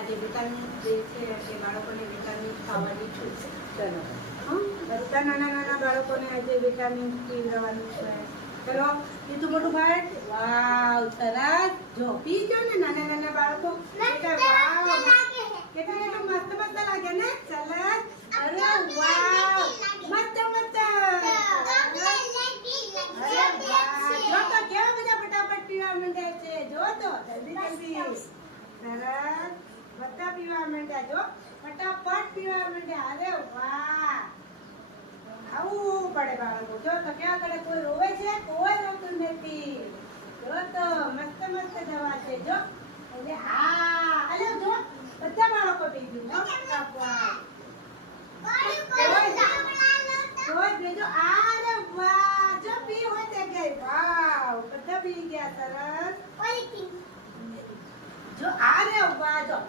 આજે વિટામિન જે છે એ બાળકોને વિટામિન ખાવાની છૂટ છે. ચલો બધા નાના બાળકોને આજે વિટામિન પીવડાવવાનું છે. ચલો બીજું મોટું ભાઈ વાવ સરસ જો પીજો ને નાના બાળકો એટલે વાવ કેટલું મસ્ત લાગે ને સરસ અરે વાવ મસ્ત જો તો કેવા બધા ફટાફટ પીવા માંડે છે જો તો જલ્દી સરસ બધા પીવા માંડ્યા જો ફટાફટ પીવા માંડ્યા અરે વાહ આવું પડે બાળકો જો તો ક્યાં કરે કોઈ રોવે છે કોઈ રોતું નથી જો તો મસ્ત દવા છે જો એટલે અલે જો બધા બાળકો પી ગયું અરે વાહ જો પી હોય તે ગઈ વાવ બધા પી ગયા સરસ જો અરે વાહ જો